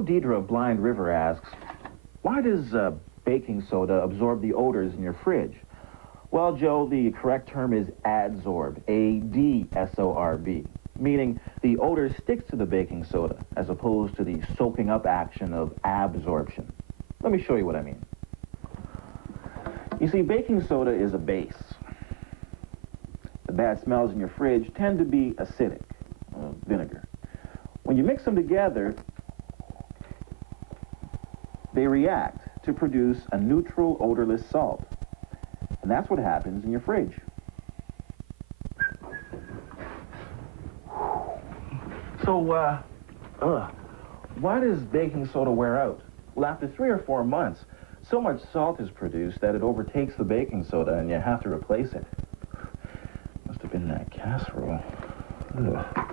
Joe Deidre of Blind River asks, why does baking soda absorb the odors in your fridge? Well, Joe, the correct term is adsorb, A-D-S-O-R-B, meaning the odor sticks to the baking soda as opposed to the soaking up action of absorption. Let me show you what I mean. You see, baking soda is a base. The bad smells in your fridge tend to be acidic, vinegar. When you mix them together, they react to produce a neutral, odorless salt. And that's what happens in your fridge. So, why does baking soda wear out? Well, after 3 or 4 months, so much salt is produced that it overtakes the baking soda and you have to replace it. Must have been that casserole. Ugh.